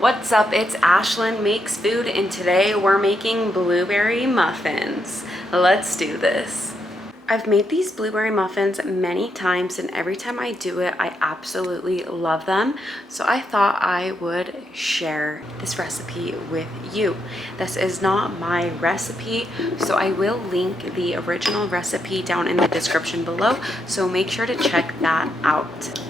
What's up? It's Ashlyn Makes Food, and today we're making blueberry muffins. Let's do this. I've made these blueberry muffins many times, and every time I do it, I absolutely love them. So I thought I would share this recipe with you. This is not my recipe, so I will link the original recipe down in the description below, so make sure to check that out.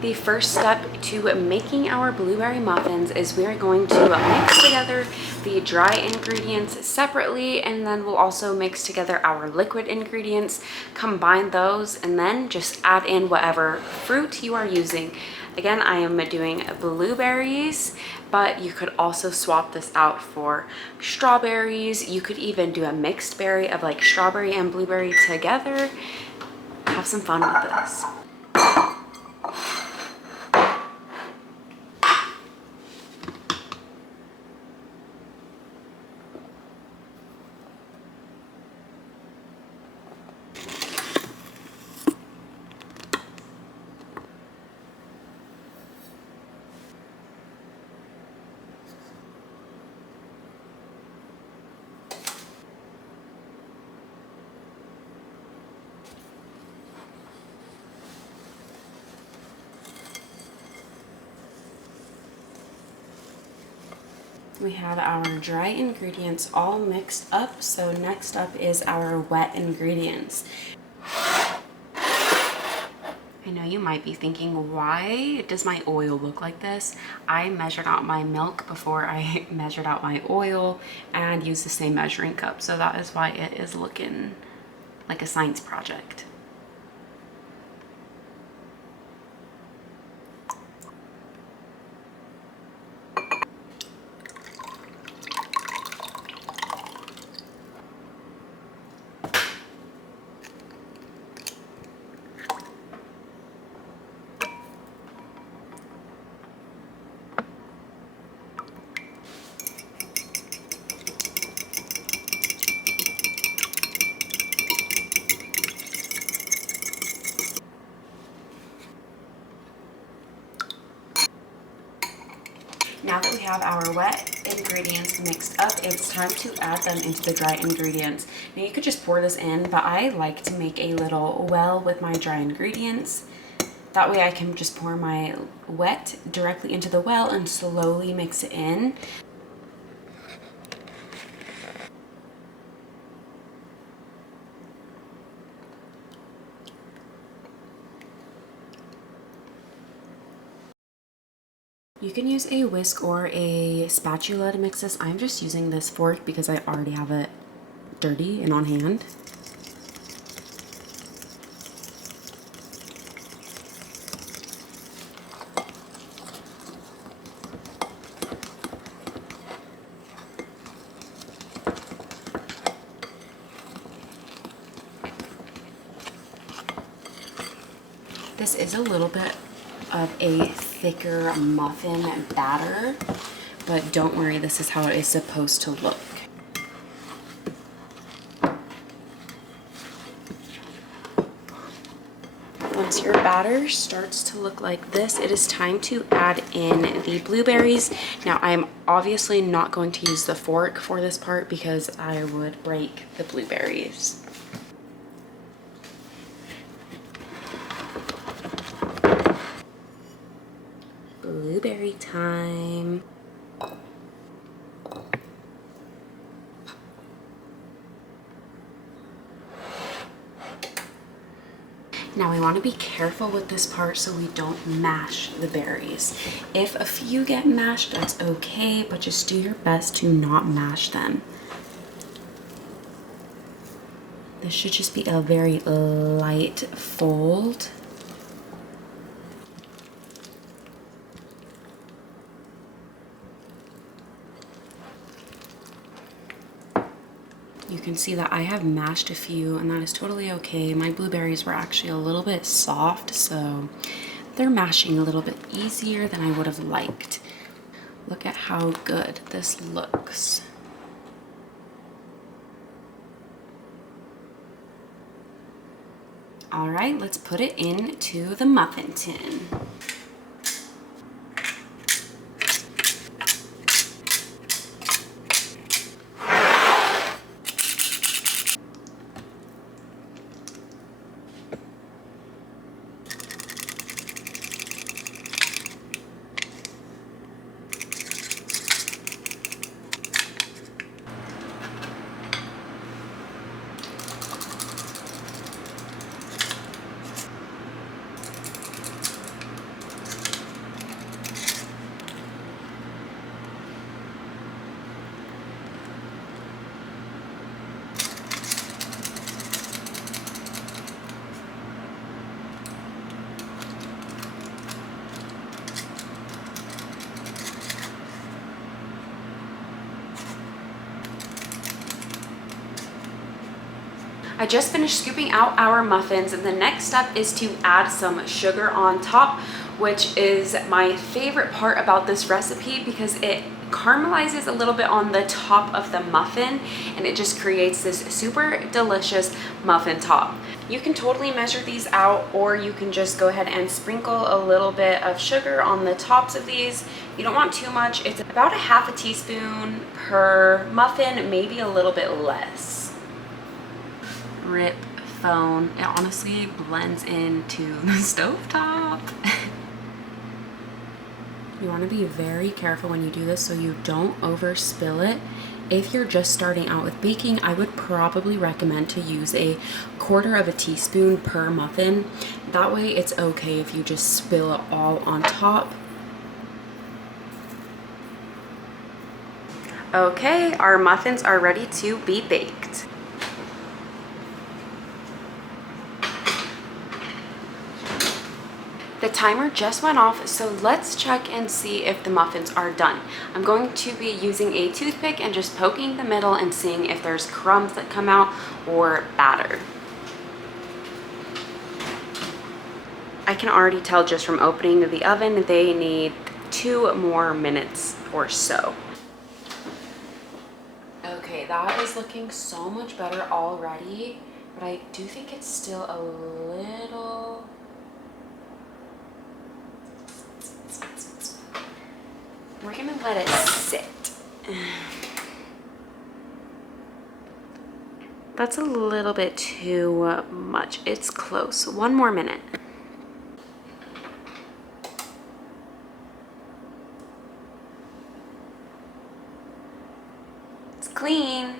The first step to making our blueberry muffins is we are going to mix together the dry ingredients separately, and then we'll also mix together our liquid ingredients, combine those, and then just add in whatever fruit you are using. Again, I am doing blueberries, but you could also swap this out for strawberries. You could even do a mixed berry of like strawberry and blueberry together. Have some fun with this. We have our dry ingredients all mixed up, so next up is our wet ingredients. I know you might be thinking, why does my oil look like this? I measured out my milk before I measured out my oil and used the same measuring cup, so that is why it is looking like a science project. Now that we have our wet ingredients mixed up, it's time to add them into the dry ingredients. Now you could just pour this in, but I like to make a little well with my dry ingredients. That way I can just pour my wet directly into the well and slowly mix it in. You can use a whisk or a spatula to mix this. I'm just using this fork because I already have it dirty and on hand. This is a little bit of a thicker muffin batter, but don't worry, this is how it is supposed to look. Once your batter starts to look like this, it is time to add in the blueberries. Now, I'm obviously not going to use the fork for this part because I would break the blueberries. Blueberry time. Now we want to be careful with this part so we don't mash the berries. If a few get mashed, that's okay, but just do your best to not mash them. This should just be a very light fold. You can see that I have mashed a few, and that is totally okay. My blueberries were actually a little bit soft, so they're mashing a little bit easier than I would have liked. Look at how good this looks. All right, let's put it into the muffin tin. I just finished scooping out our muffins, and the next step is to add some sugar on top, which is my favorite part about this recipe because it caramelizes a little bit on the top of the muffin and it just creates this super delicious muffin top. You can totally measure these out, or you can just go ahead and sprinkle a little bit of sugar on the tops of these. You don't want too much. It's about a half a teaspoon per muffin, maybe a little bit less. Rip phone. It honestly blends into the stovetop. You want to be very careful when you do this so you don't overspill it. If you're just starting out with baking, I would probably recommend to use a quarter of a teaspoon per muffin. That way it's okay if you just spill it all on top. Okay, our muffins are ready to be baked. The timer just went off, so let's check and see if the muffins are done. I'm going to be using a toothpick and just poking the middle and seeing if there's crumbs that come out or batter. I can already tell just from opening the oven they need 2 more minutes or so. Okay, that is looking so much better already, but I do think it's still a little... We're gonna let it sit. That's a little bit too much. It's close. 1 more minute. It's clean.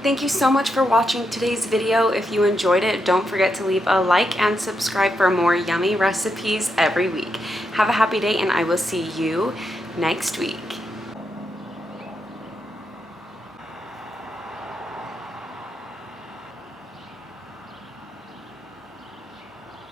Thank you so much for watching today's video. If you enjoyed it, don't forget to leave a like and subscribe for more yummy recipes every week. Have a happy day, and I will see you next week.